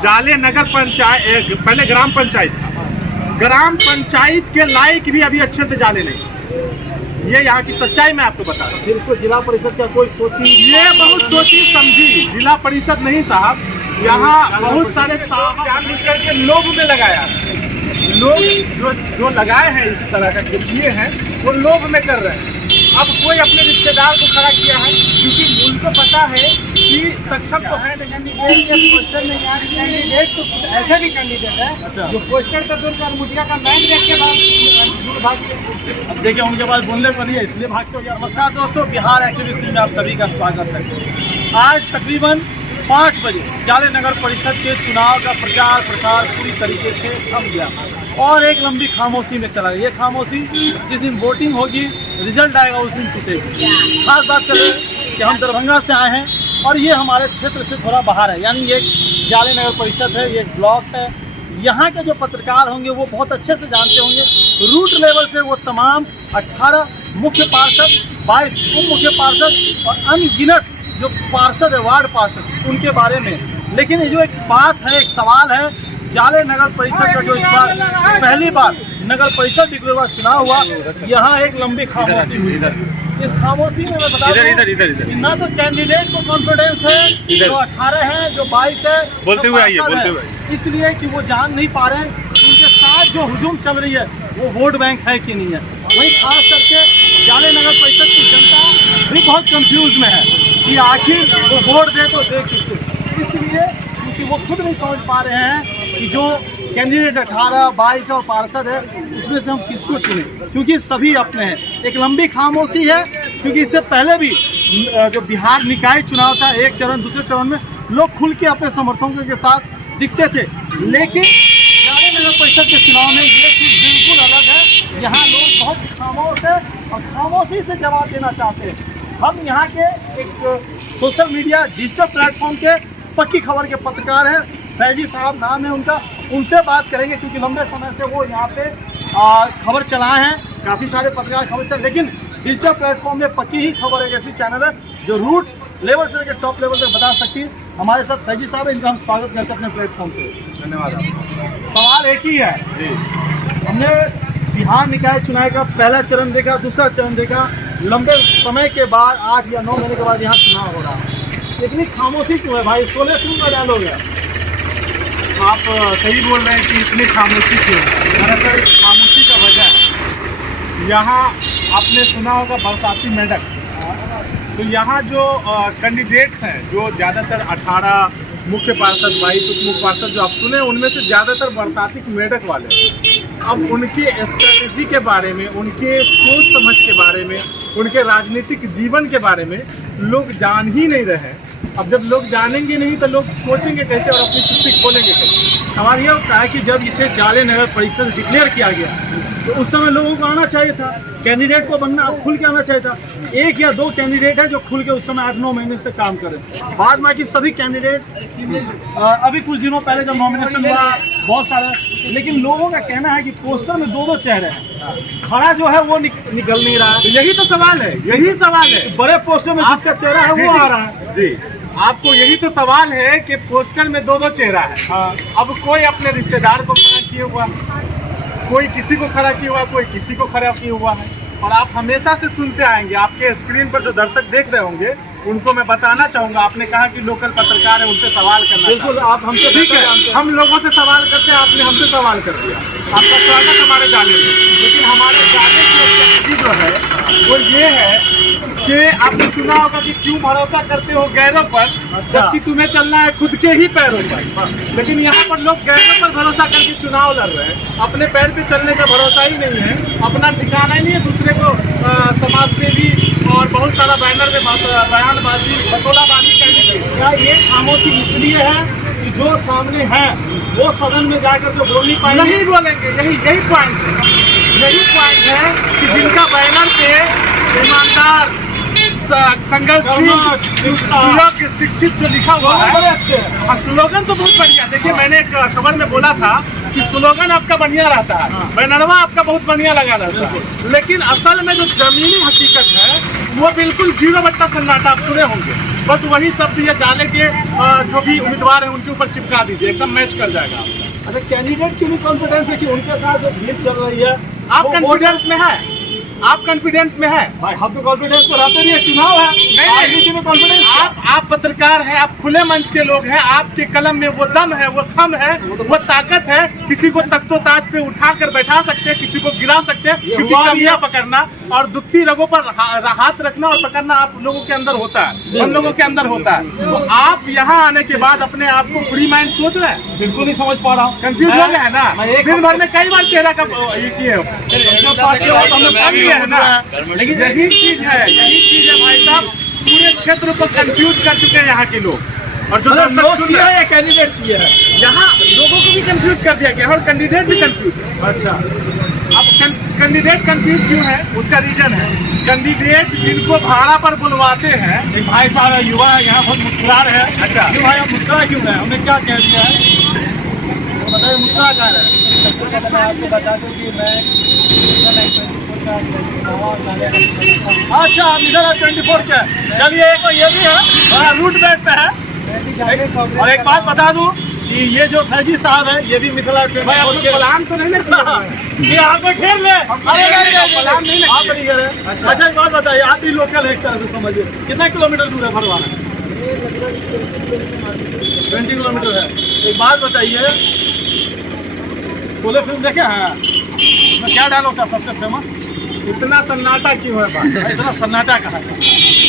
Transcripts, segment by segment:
जाले नगर पंचायत पहले ग्राम पंचायत था, ग्राम पंचायत के लायक भी अभी अच्छे से जाले नहीं। ये यहाँ की सच्चाई मैं आपको बता रहा हूँ। फिर इसको जिला परिषद क्या कोई सोची? ये बहुत सोची समझी जिला परिषद नहीं साहब, यहाँ बहुत सारे साहब जानबूझ करके लोभ में लगाया। लोग जो लगाए हैं इस तरह का किए हैं वो लोभ में कर रहे हैं। अब कोई अपने रिश्तेदार को खड़ा किया है क्योंकि उनको पता है कि सक्षम तो है कैंडिडेट तो ऐसे भी कैंडिडेट है जो पोस्टर का दूर कर मुखिया का नाम देख के भाग। अब देखिए उनके पास बोलने पर नहीं है इसलिए भागते हो। नमस्कार दोस्तों, बिहार एक्टिविस्ट में आप सभी का स्वागत है। आज तकरीबन 5 बजे जाले नगर परिषद के चुनाव का प्रचार प्रसार पूरी तरीके से थम गया और एक लंबी खामोशी में चला गया। ये खामोशी जिस दिन वोटिंग होगी, रिजल्ट आएगा, उस दिन टूटेगी। खास बात चले कि हम दरभंगा से आए हैं और ये हमारे क्षेत्र से थोड़ा बाहर है, यानी ये जाले नगर परिषद है, ये एक ब्लॉक है। यहाँ के जो पत्रकार होंगे वो बहुत अच्छे से जानते होंगे रूट लेवल से वो तमाम 18 मुख्य पार्षद, 22 उप मुख्य पार्षद और अनगिनत जो पार्षद है, वार्ड पार्षद, उनके बारे में। लेकिन ये जो एक बात है, एक सवाल है, जाले नगर परिषद का जो इस बार पहली बार नगर परिषद डिक्लेयर चुनाव हुआ, यहाँ एक लंबी खामोशी हुई। इस खामोशी में मैं बता दूं ना तो कैंडिडेट को कॉन्फिडेंस है, जो 18 है, जो 22 है, बोलते हुए इसलिए कि वो जान नहीं पा रहे हैं उनके साथ जो हुजूम चल रही है वो वोट बैंक है कि नहीं है। वहीं खास करके जाले नगर परिषद की जनता भी बहुत कंफ्यूज में है कि आखिर वो वोट दे तो दे किसको। इसलिए क्योंकि वो खुद नहीं समझ पा रहे हैं कि जो कैंडिडेट 18, 22 और पार्षद है उसमें से हम किसको चुने, क्योंकि सभी अपने हैं। एक लंबी खामोशी है क्योंकि इससे पहले भी जो बिहार निकाय चुनाव था, एक चरण दूसरे चरण में लोग खुल के अपने समर्थकों के साथ दिखते थे, लेकिन जाले नगर परिषद के चुनाव में ये चीज़ बिल्कुल अलग है। यहाँ लोग बहुत खामोश है और खामोशी से जवाब देना चाहते हैं। हम यहाँ के एक सोशल मीडिया डिजिटल प्लेटफॉर्म के पक्की खबर के पत्रकार हैं, फैजी साहब नाम है उनका, उनसे बात करेंगे क्योंकि लंबे समय से वो यहाँ पे खबर चलाए हैं। काफ़ी सारे पत्रकार खबर चलाए, लेकिन डिजिटल प्लेटफॉर्म में पक्की ही खबर एक ऐसी चैनल है जो रूट लेवल से लेकर टॉप लेवल तक बता सकती है। हमारे साथ फैजी साहब है, इनका हम स्वागत करते हैं अपने प्लेटफॉर्म पे। धन्यवाद आपका। सवाल एक ही है जी, हमने बिहार निकाय चुनाव का पहला चरण देखा, दूसरा चरण देखा, लंबे समय के बाद 8 या 9 महीने के बाद यहाँ चुनाव हो रहा है। इतनी खामोशी क्यों है भाई? 16 फिल्म का डायलॉग है। आप सही बोल रहे हैं कि इतनी खामोशी क्यों है। दरअसल खामोशी का वजह है यहाँ आपने सुना होगा बरसाती मेढक। तो यहाँ जो कैंडिडेट हैं, जो ज़्यादातर 18 मुख्य पार्षद, 22 उप मुख्य पार्षद जो आप सुने, उनमें से ज़्यादातर बरसाती मेढक वाले हैं। अब उनके स्ट्रेटेजी के बारे में, उनके सोच समझ के बारे में, उनके राजनीतिक जीवन के बारे में लोग जान ही नहीं रहे। अब जब लोग जानेंगे नहीं तो लोग सोचेंगे कैसे और अपनी चुप्पी खोलेंगे कैसे। सवाल यह होता है कि जब इसे जाले नगर परिषद डिक्लेयर किया गया तो उस समय लोगों को आना चाहिए था, कैंडिडेट को बनना खुल के आना चाहिए था। 1 या 2 कैंडिडेट है जो खुल के उस समय 8-9 महीने से काम करें। बाद बाकी सभी कैंडिडेट अभी कुछ दिनों पहले जब नॉमिनेशन हुआ बहुत सारा, लेकिन लोगों का कहना है कि पोस्टर में 2-2 चेहरे हैं, खड़ा जो है वो निकल नहीं रहा है। यही तो सवाल है, यही सवाल है। बड़े पोस्टर में जिसका चेहरा है वो आ रहा है जी। आपको यही तो सवाल है कि पोस्टर में 2-2 चेहरा है। हाँ। अब कोई अपने रिश्तेदार को खड़ा किए हुआ, कोई किसी को खड़ा किया हुआ, कोई किसी को खड़ा किया हुआ है। और आप हमेशा से सुनते आएंगे, आपके स्क्रीन पर जो दर्शक देख रहे होंगे उनको मैं बताना चाहूँगा, आपने कहा कि लोकल पत्रकार है उनसे सवाल करना। बिल्कुल, आप हमसे ठीक है, हम लोगों से सवाल करते हैं, आपने हमसे सवाल कर दिया। आपका स्वागत हमारे जाने में। लेकिन हमारे जाने की स्ट्रेटेजी जो है वो ये है कि आपने सुना होगा कि क्यों भरोसा करते हो गैरों पर, जबकि तुम्हें चलना है खुद के ही पैरों पर। लेकिन यहाँ पर लोग गैरों पर भरोसा करके चुनाव लड़ रहे हैं, अपने पैर पे चलने का भरोसा ही नहीं है, अपना ठिकाना ही नहीं है। दूसरे को समाजसेवी और बहुत सारा बैनर में बयानबाजी, बतौलाबाजी करनी। क्या ये खामोशी इसलिए है कि जो सामने है वो सदन में जाकर जो बोल नहीं पाएंगे? नहीं बोलेंगे, यही पॉइंट है। यही पॉइंट है कि जिनका बैनर पे ईमानदार, संघर्षशील, शिक्षित जो लिखा हुआ है, बड़े अच्छे हैं। स्लोगन तो बहुत बढ़िया। देखिए, मैंने एक खबर में बोला था कि स्लोगन आपका बढ़िया रहता है, बैनरवा आपका बहुत बढ़िया लगा रहता है, लेकिन असल में जो जमीनी हकीकत है वो बिल्कुल 0 बट्टा सन्नाटा आप सुने होंगे। बस वही शब्द ये जाले के जो भी उम्मीदवार हैं उनके ऊपर चिपका दीजिए, एकदम मैच कर जाएगा आपका। अच्छा, कैंडिडेट की भी कॉन्फिडेंस है कि उनके साथ जो भीड़ चल रही है आप कॉन्फिडेंस में है, आप कॉन्फिडेंस में है भाई, हम तो कॉन्फिडेंस तो रहते नहीं है, चुनाव है राजनीति में कॉन्फिडेंस। आप पत्रकार हैं, आप खुले मंच के लोग हैं, आपके कलम में वो दम है, वो खम है, वो ताकत है, किसी को तख्तो ताज पे उठाकर बैठा सकते हैं, किसी को गिरा सकते हैं, क्योंकि कमियां पकड़ना और दुखती रगों पर हाथ रखना और पकड़ना आप लोगों के अंदर होता है, हम लोगों के अंदर होता है। तो आप यहाँ आने के बाद अपने आप को फ्री माइंड सोच रहे हैं? बिल्कुल नहीं समझ पा रहा हूँ, कंफ्यूज हो गए है ना। दिन भर में कई बार चेहरा का ये किए है ना, लेकिन यही चीज है भाई साहब, पूरे क्षेत्र को कंफ्यूज कर चुके हैं यहाँ के लोग। और जो लोग किया है कैंडिडेट किया है, यहाँ लोगों को भी कंफ्यूज कर दिया गया और कैंडिडेट भी कंफ्यूज है। अच्छा, अब कैंडिडेट कंफ्यूज क्यों है, उसका रीजन है, कैंडिडेट जिनको भाड़ा पर बुलवाते हैं। एक भाई साहब है, युवा है, यहाँ बहुत मुस्कुरा रहे हैं। अच्छा, क्यों भाई, आप मुस्कुरा क्यों रहे हैं? हमने क्या कह दिया है बताइए, मुस्कुरा क्या रहे हैं? मैं आपको बता दूं कि मैं अच्छा, आप इधर 24 के, चलिए एक ये भी है, बड़ा रूट बैठ पे है। और एक बात बता दूं कि ये जो फैजी साहब है, ये भी मिथिला 24 के प्लान तो नहीं ना, ये आपको घेर ले, प्लान नहीं आप बड़ी घेर है। अच्छा, एक बात बताइए, आप भी लोकल है एक तरह से समझिए, कितना किलोमीटर दूर है भरवाना? 20 किलोमीटर है। एक बात बताइए, शोले फिल्म देखे हैं, उसमें क्या डायलॉग था सबसे फेमस? इतना सन्नाटा क्यों है बात? इतना सन्नाटा कहा था।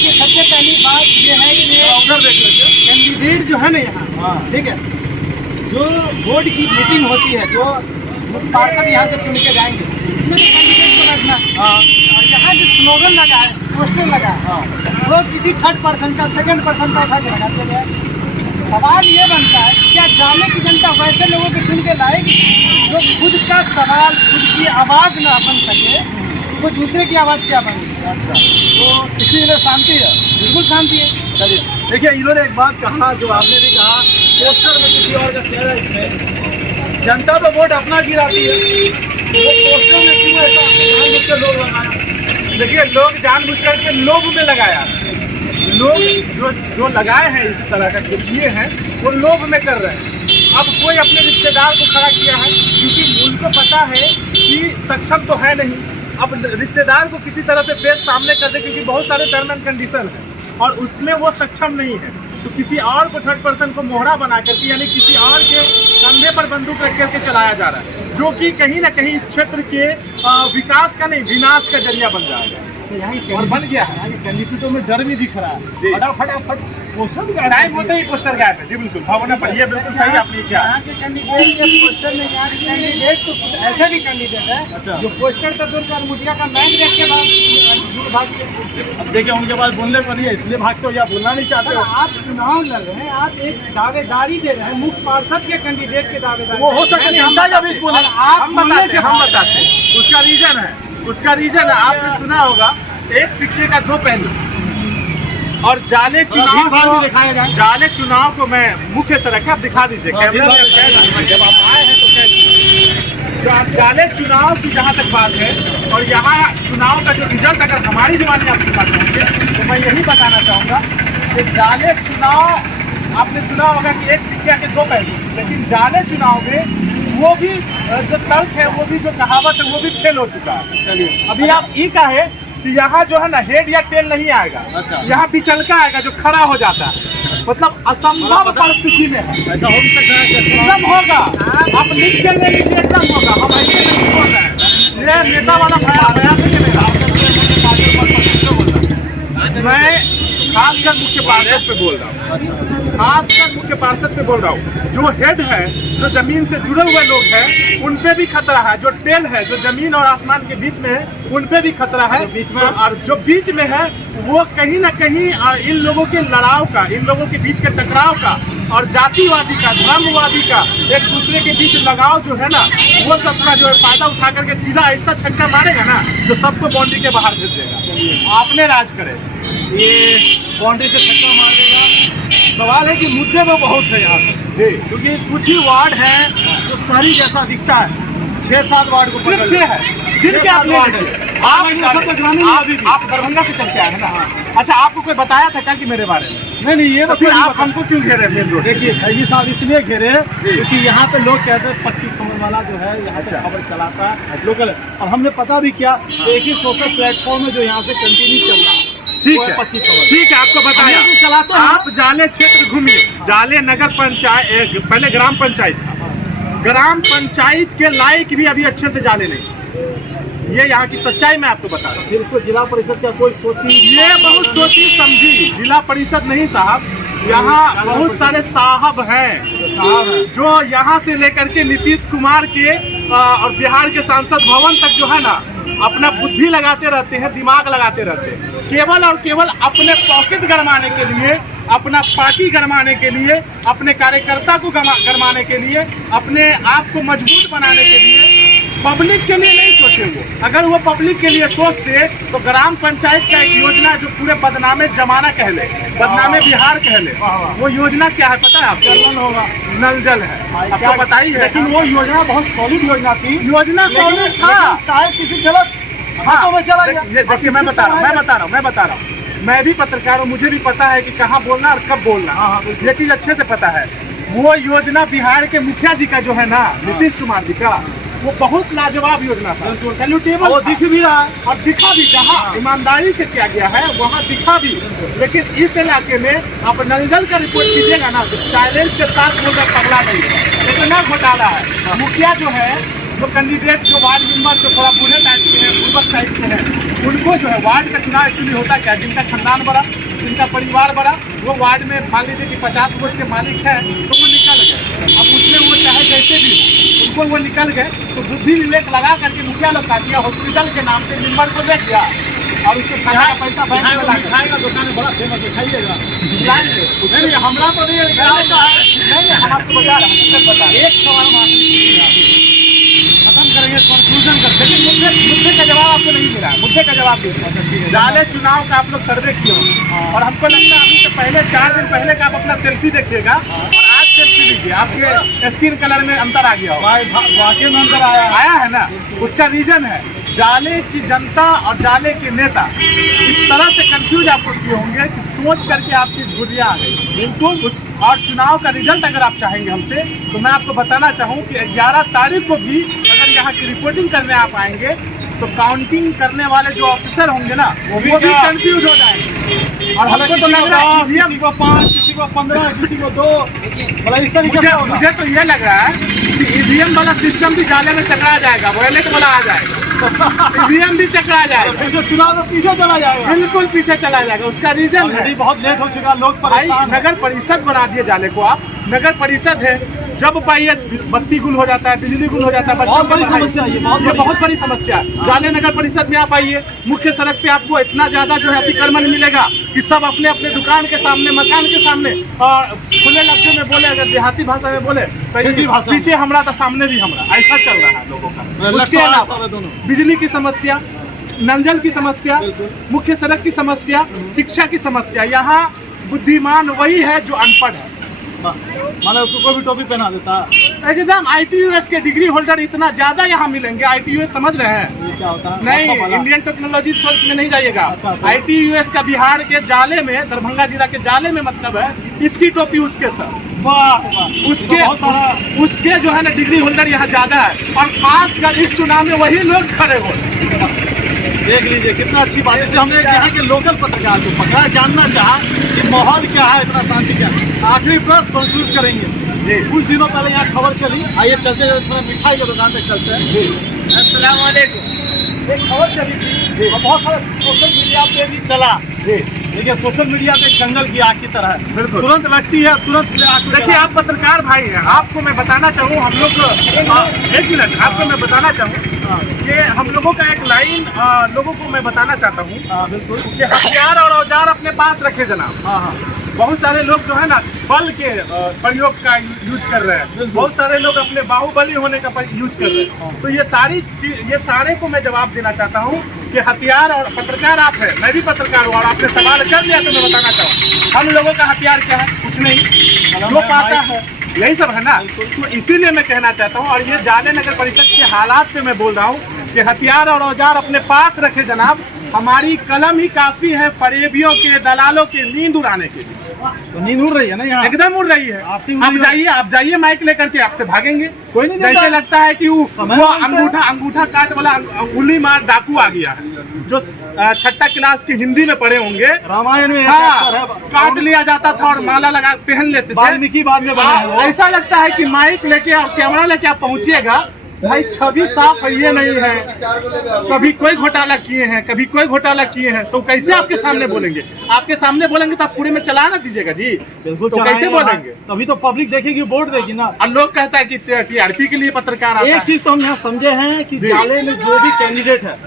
सबसे पहली बात ये है कि उधर देख लेते, कैंडिडेट जो है ना यहाँ, हाँ ठीक है, जो बोर्ड की मीटिंग होती है, जो पार्षद यहाँ से चुन के जाएंगे, उसमें कैंडिडेट को रखना। हाँ, और यहाँ जो स्लोगन लगा है, पोस्टर लगा है, हाँ, वो किसी थर्ड पर्सन का, सेकंड पर्सन का उठा के लगाते हैं। सवाल ये बनता है, क्या जाने की जनता वैसे लोगों को चुन के लाएगी जो खुद का सवाल, खुद की आवाज़ ना बन सके, वो दूसरे की आवाज़ क्या बनेगी? अच्छा, तो इसीलिए शांति है। बिल्कुल शांति है। चलिए, देखिए इन्होंने एक बात कहा जो आपने भी कहा, पोस्टर में किसी और का चेहरा, इसमें जनता तो वोट अपना गिराती है, वो पोस्टर में क्यों ऐसा जानबूझ के लोग लगाया? देखिए, लोग जानबूझ करके लोभ में लगाया, लोग जो लगाए हैं इस तरह का, जो किए हैं वो लोभ में कर रहे हैं। अब कोई अपने रिश्तेदार को खड़ा किया है क्योंकि उनको पता है कि सक्षम तो है नहीं, अब रिश्तेदार को किसी तरह से फेस सामने कर दे, क्योंकि बहुत सारे टर्म एंड कंडीशन है और उसमें वो सक्षम नहीं है, तो किसी और को थर्ड पर्सन को मोहरा बना करके, यानी किसी और के कंधे पर बंदूक रख करके चलाया जा रहा है, जो कि कहीं ना कहीं इस क्षेत्र के विकास का नहीं, विनाश का जरिया बन जाएगा। और बन गया है। कैंडिडेटों में डर भी दिख रहा जी। है, फटाफट पोस्टर भी टाइम होते ही पोस्टर गायब है। जी बिल्कुल, भावना पढ़िए, बिल्कुल सही आपने क्या। यहाँ के कैंडिडेट के पोस्टर में, यहाँ के कैंडिडेट तो ऐसे भी कैंडिडेट है अच्छा। जो पोस्टर तो दूर कर, मुखिया का मैच देख के भाग के। अब देखिए, उनके पास बोलने को नहीं है, इसलिए भागते हो या बोलना नहीं चाहते हो। आप चुनाव लड़ रहे हैं, आप एक दावेदारी दे रहे हैं, मुख्य पार्षद के कैंडिडेट के दावेदारी, वो हो सके जनता या बीच बोले, आप बोलने से हम बताते हैं, उसका रीजन है, उसका रीजन है, आपने सुना होगा, एक सिक्के का दो पहलू। और जाले चुनाव को, दिखाया जाए, जाले चुनाव को मैं मुख्य से रखा, आप दिखा दीजिए कैमरा में, जब आप आए हैं तो कह दीजिए। जाले चुनाव की जहाँ तक बात है, और यहाँ चुनाव का जो रिजल्ट अगर हमारी जबानी आपके पास होंगे, तो मैं यही बताना चाहूँगा कि जाले चुनाव, आपने सुना होगा कि एक सिक्के के दो पहलू, लेकिन जाले चुनाव में वो भी जो तर्क है, वो भी जो कहावत है, वो भी फेल हो चुका है। चलिए, अभी आप ई का है कि यहाँ जो है ना हेड या टेल नहीं आएगा, अच्छा। यहाँ बिचलका आएगा जो खड़ा हो जाता है, मतलब असंभव परिस्थिति में है। ऐसा हो भी सकता है कि एकदम होगा, आप लिख के ले लीजिए, एकदम होगा। हम ऐसे नहीं बोल रहे हैं, ये नेता वाला बयान नहीं है मेरा। मैं खासकर मुख्य पार्षद पे बोल रहा हूँ, खासकर मुख्य पार्षद पे बोल रहा हूँ। जो हेड है, जो जमीन से जुड़े हुए लोग हैं, उन पे भी खतरा है। जो टेल है, जो जमीन और आसमान के बीच में है, उन पे भी खतरा है। बीच में, और जो बीच में है, वो कहीं ना कहीं इन लोगों के लड़ाव का, इन लोगों के बीच के टकराव का, और जातिवादी का, धर्मवादी का एक दूसरे के बीच लगाव जो है ना, वो सबका जो है फायदा उठा करके सीधा ऐसा छक्का मारेगा ना, जो सबको बाउंड्री के बाहर भेज देगा। आपने राज करे, ये बाउंड्री से छक्का मार देगा। सवाल है कि मुद्दे तो बहुत है यहाँ पर, क्योंकि कुछ ही वार्ड है जो शहरी जैसा दिखता है। 6-7 वार्ड को पकड़ सिर्फ 6 है, दिन के आप ले लीजिए, सब तो ग्रामीण अभी भी। आप दरभंगा से चल के आए हैं ना? अच्छा, आपको कोई बताया था क्या कि मेरे बारे में? नहीं ये तो फिर आप हमको क्यों घेरे मेन रोड? देखिए भाई साहब इसलिए घेरे क्योंकि यहाँ पे लोग कहते हैं पट्टी खबर वाला जो है यहाँ से खबर चलाता है लोकल, और हमने पता भी किया एक ही सोशल प्लेटफॉर्म है जो यहाँ से कंटिन्यू चल रहा है। ठीक है, ठीक है, आपको बताया। चलाते हैं आप जाले क्षेत्र घूमिए, जाले नगर पंचायत पहले ग्राम पंचायत था, ग्राम पंचायत के लायक भी अभी अच्छे से जाले नहीं। ये यहाँ की सच्चाई मैं आपको बता रहा हूँ। फिर इसको जिला परिषद क्या कोई सोची? ये बहुत सोची समझी जिला परिषद नहीं साहब, यहाँ बहुत सारे साहब हैं जो यहाँ से लेकर के नीतीश कुमार के और बिहार के सांसद भवन तक जो है ना अपना बुद्धि लगाते रहते हैं, दिमाग लगाते रहते हैं, केवल और केवल अपने पॉकेट गरमाने के लिए, अपना पार्टी गरमाने के लिए, अपने कार्यकर्ता को गरमाने के लिए, अपने आप को मजबूत बनाने के लिए। पब्लिक के लिए नहीं सोचेंगे। अगर वो पब्लिक के लिए सोचते तो ग्राम पंचायत का एक योजना जो पूरे बदनामे जमाना कहले, बदनामे बिहार कहले, वो योजना क्या है पता है आपको? जल होगा, नल जल है, आपको बताइए। लेकिन वो योजना बहुत सॉलिड योजना थी। योजना सॉलिड था, शायद किसी गलत हाथों में चला गया। देखिए मैं बता रहा हूँ, मैं भी पत्रकार हूँ, मुझे भी पता है कि कहाँ बोलना और कब बोलना, ये चीज अच्छे से पता है। वो योजना बिहार के मुखिया जी का जो है ना, नीतीश कुमार जी का, वो बहुत लाजवाब योजना था, सैल्यूटेबल वो दिख भी रहा है और दिखा भी, जहाँ ईमानदारी से किया गया है वहाँ दिखा भी। लेकिन इस इलाके में आप नल जल का रिपोर्ट कीजिएगा ना तो चैलेंज के साथ बोलकर पगला नहीं है, इतना घोटाला है। मुखिया जो है, जो कैंडिडेट, जो वार्ड मेंबर जो थोड़ा बूढ़े टाइप के हैं, पूर्वक टाइप के हैं, उनको जो है वार्ड का चुनाव एक्चुअली होता क्या, जिनका खानदान बड़ा, जिनका परिवार बड़ा, वो वार्ड में मान लीजिए कि 50 वोट के मालिक है तो वो निकल गए। अब उसमें वो चाहे जैसे भी हो, उनको वो निकल गए तो बुद्धि विवेक लगा करके मुखिया लोग का दिया, हॉस्पिटल के नाम से मेंबर को बेच दिया और उसके खाने का पैसा बैंक में लगा। मिठाई का दुकान बड़ा फेमस है, खाइएगा। नहीं हमरा तो नहीं, नहीं हम आपको बता रहे हैं। एक सवाल खत्म करेंगे, कंक्लूजन करते हैं। लेकिन मुद्दे का जवाब आपको नहीं मिला, मुद्दे का जवाब दीजिए। जाले चुनाव का आप लोग सर्वे किए होंगे और हमको लगता है अभी से पहले 4 दिन पहले का आप अपना सेल्फी देखिएगा और आज सेल्फी लीजिए, आपके स्किन कलर में अंतर आ गया होगा। वाकई में अंदर आया है ना? उसका रीजन है जाले की जनता और जाले के नेता इस तरह से कंफ्यूज आपको किए होंगे कि सोच करके आपकी झुर्रियाँ आ गई। बिल्कुल। और चुनाव का रिजल्ट अगर आप चाहेंगे हमसे तो मैं आपको बताना चाहूँ कि 11 तारीख को भी अगर यहाँ की रिपोर्टिंग करने आप आएंगे तो काउंटिंग करने वाले जो ऑफिसर होंगे ना वो भी कंफ्यूज हो जाएंगे। और हमको तो लग रहा है किसी को 5, किसी को 15, किसी को 2, मतलब इस तरीके से मुझे तो ये लग रहा है कि ईवीएम वाला सिस्टम भी जाले में चकरा जाएगा, वॉयलेट वाला आ जाएगा, ईवीएम भी चकरा जाएगा, फिर से चुनाव तो पीछे चला जाएगा, बिल्कुल पीछे चला जाएगा। उसका रीजन है बहुत लेट हो चुका, लोग परेशान। नगर परिषद बना दिए जाले को आप, नगर परिषद है, जब पाइए बत्ती गुल हो जाता है, बिजली गुल हो जाता है, बहुत बड़ी समस्या है, ये बहुत बड़ी समस्या है। जाले नगर परिषद में आप आइए, मुख्य सड़क पे आपको इतना ज्यादा जो है अतिक्रमण मिलेगा कि सब अपने अपने दुकान के सामने, मकान के सामने खुले लफ्जों में बोले, अगर देहाती भाषा में बोले तो पीछे हमरा तो सामने भी हमरा, ऐसा चल रहा है लोगों का। उसके अलावा बिजली की समस्या, नल जल की समस्या, मुख्य सड़क की समस्या, शिक्षा की समस्या। यहाँ बुद्धिमान वही है जो अनपढ़ है, मतलब उसको कोई भी टोपी पहना देता। एकदम ITUS के डिग्री होल्डर इतना ज्यादा यहाँ मिलेंगे। ITUS समझ रहे हैं? ये क्या होता है? नहीं, इंडियन टेक्नोलॉजी सोर्स में नहीं जाइएगा। ITUS का बिहार के जाले में, दरभंगा जिला के जाले में मतलब है इसकी टोपी उसके सर, उसके जो है ना डिग्री होल्डर यहाँ ज्यादा है और खासकर इस चुनाव में वही लोग खड़े हो। देख लीजिए कितना अच्छी बात है। इसलिए हमने यहाँ के लोकल पत्रकार को पकड़ा, जानना चाहा कि माहौल क्या है, इतना शांति क्या है। आखिरी प्रश्न कंक्लूज करेंगे। कुछ दिनों पहले यहाँ खबर चली, आइए चलते थोड़ा मिठाई की दुकान पे चलते हैं। अस्सलाम वालेकुम। एक खबर चली थी और बहुत सारा सोशल मीडिया पे भी चला। देखिए सोशल मीडिया पे जंगल की आग की तरह है, तुरंत लगती है, तुरंत। देखिए आप पत्रकार भाई हैं, आपको मैं बताना चाहूँ, हम लोग 1 मिनट आपको मैं बताना चाहूँ कि हम लोगों का एक लाइन लोगों को मैं बताना चाहता हूँ बिल्कुल कि हथियार और औजार अपने पास रखे जनाब। बहुत सारे लोग जो है ना बल के प्रयोग का यूज कर रहे हैं, बहुत सारे लोग अपने बाहुबली होने का यूज कर रहे हैं। तो ये सारी चीज, ये सारे को मैं जवाब देना चाहता हूँ कि हथियार, और पत्रकार आप है, मैं भी पत्रकार हूँ और आपने सवाल कर लिया तो मैं बताना चाहूँ हम लोगों का हथियार क्या है? कुछ नहीं, जो पाता है यही सब है ना। तो इसीलिए मैं कहना चाहता हूँ, और ये जाले नगर परिषद के हालात पे मैं बोल रहा हूँ कि हथियार और औजार अपने पास रखे जनाब। हमारी कलम ही काफी है फरेबियों के, दलालों के नींद उड़ाने के लिए। तो नींद उड़ रही है ना यहाँ? एकदम उड़ रही है। आपसे आप जाइए माइक लेकर के, आपसे भागेंगे। कोई नहीं देता। जैसे लगता है कि वो समय अंगूठा काट वाला उंगली मार डाकू आ गया है, जो छठा क्लास की हिंदी में पढ़े होंगे। रामायण में हाँ, काट लिया जाता था और माला लगा पहन लेते थे। वाल्मीकि बाद में बने हैं वो। ऐसा लगता है कि माइक लेके और कैमरा लेके आप पहुंचिएगा, भाई छवि साफ है ये नहीं है। कभी कोई घोटाला किए हैं, कभी कोई घोटाला किए हैं, तो कैसे आपके सामने बोलेंगे? आपके सामने बोलेंगे तो आप पूरे में चला ना दीजिएगा जी। बिल्कुल, तो कैसे बोलेंगे? तभी तो पब्लिक देखेगी, वोट देगी ना। और लोग कहता है कि टीआरपी के लिए पत्रकार आता एक है। चीज तो हम यहाँ समझे हैं कि जाले में जो भी कैंडिडेट है,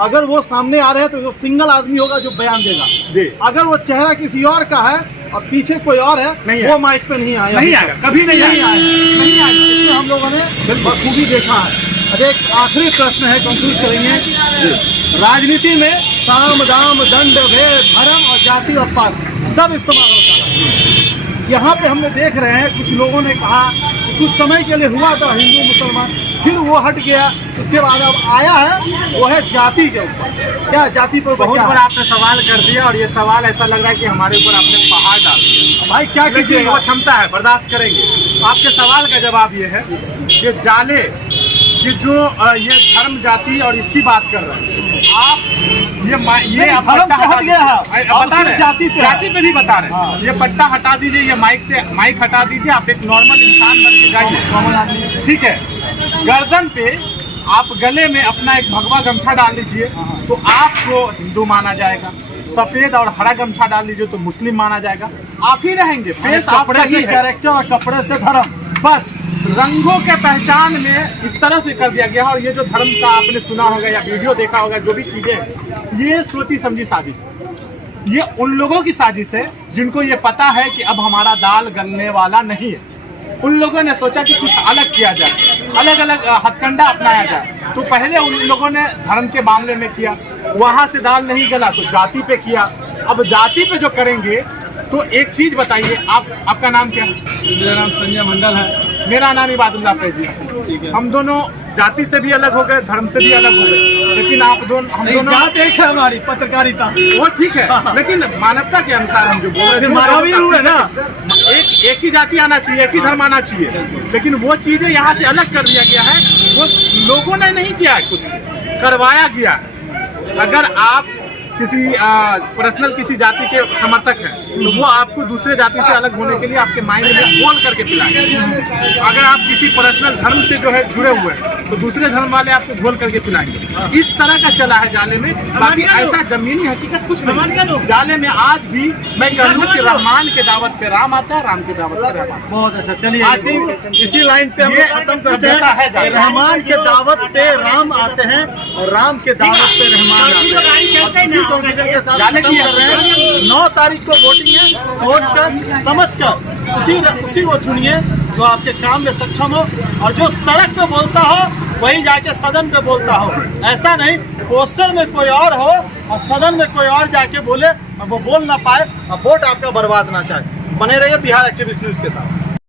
अगर वो सामने आ रहे हैं तो वो सिंगल आदमी होगा जो बयान देगा जी। अगर वो चेहरा किसी और का है और पीछे कोई और है, वो माइक पे नहीं आएगा, नहीं आएगा, कभी नहीं आएगा। नहीं आएगा। इसलिए हम लोगों ने बखूबी देखा है। अब एक आखिरी प्रश्न है, कंक्लूड करेंगे। राजनीति में साम दाम दंड भेद धर्म और जाति और पात सब इस्तेमाल होता है। यहाँ पे हमने देख रहे हैं कुछ लोगों ने कहा कि कुछ समय के लिए हुआ था हिंदू मुसलमान, फिर वो हट गया, उसके बाद अब आया है वो है जाति के ऊपर। क्या जाति पर बहुत बड़ा आपने सवाल कर दिया, और ये सवाल ऐसा लग रहा है कि हमारे ऊपर आपने पहाड़ डाल दिया। भाई क्या कीजिएगा, वो क्षमता है, बर्दाश्त करेंगे। आपके सवाल का जवाब ये है कि जाले ये जो ये धर्म जाति और इसकी बात कर रहे हैं आप, ये आप धर्म पट्टा से हट गया है, बता रहे हैं, जाति पे भी बता रहे हैं। हाँ। ये पट्टा हटा दीजिए, ये माइक हटा दीजिए, आप एक नॉर्मल इंसान बन के जाइए, ठीक है। गर्दन पे आप गले में अपना एक भगवा गमछा डाल लीजिए तो आपको हिंदू माना जाएगा। सफेद और हरा गमछा डाल लीजिए तो मुस्लिम माना जाएगा। आप ही रहेंगे, फेस कपड़े आपका से ही है। कैरेक्टर और कपड़े से धर्म, बस रंगों के पहचान में इस तरह से कर दिया गया। और ये जो धर्म का आपने सुना होगा या वीडियो देखा होगा, जो भी चीजें, ये सोची समझी साजिश है। ये उन लोगों की साजिश है जिनको ये पता है कि अब हमारा दाल गलने वाला नहीं है। उन लोगों ने सोचा कि कुछ अलग किया जाए, अलग अलग हथकंडा अपनाया जाए। तो पहले उन लोगों ने धर्म के मामले में किया, वहां से दाल नहीं गला तो जाति पे किया। अब जाति पे जो करेंगे तो एक चीज बताइए, आपका नाम क्या है? मेरा नाम संजय मंडल है। मेरा नाम इबादुल्ला फैजी है। हम दोनों जाति से भी अलग हो गए, धर्म से भी अलग हो गए, लेकिन हम दोनों जात एक है हमारी, पत्रकारिता वो ठीक है, लेकिन मानवता के अनुसार हम जो बोल रहे हैं, मानवीय हुए ना, एक ही जाति आना चाहिए, एक ही धर्म आना चाहिए। लेकिन वो चीजें यहाँ से अलग कर दिया गया है, वो लोगों ने नहीं किया है, खुद से करवाया गया है। अगर आप किसी पर्सनल किसी जाति के समर्थक हैं तो वो आपको दूसरे जाति से अलग होने के लिए आपके माइंड में बोल करके पिलाएंगे। अगर आप किसी पर्सनल धर्म से जो है जुड़े हुए हैं तो दूसरे धर्म वाले आपको घोल करके पिलाएंगे। इस तरह का चला है जाले में। बाकी ऐसा जमीनी हकीकत कुछ नहीं। जाले में आज भी मैं कहूँ कि रहमान के दावत पे राम आता है, राम के दावत पे रहमान। बहुत अच्छा, चलिए इसी लाइन पे हम खत्म करते हैं। रहमान के दावत पे राम आते हैं और राम के दावत पे रहमान आते हैं। इसी कंक्लूजन के साथ खत्म कर रहे हैं। 9 तारीख को वोटिंग है, सोचकर समझकर उसी को चुनिए जो आपके काम में सक्षम हो, और जो सड़क पे बोलता हो वही जाके सदन पे बोलता हो। ऐसा नहीं पोस्टर में कोई और हो और सदन में कोई और जाके बोले और वो बोल ना पाए और वोट आपका बर्बाद ना चाहे। बने रहिए बिहार एक्टिविस्ट न्यूज के साथ।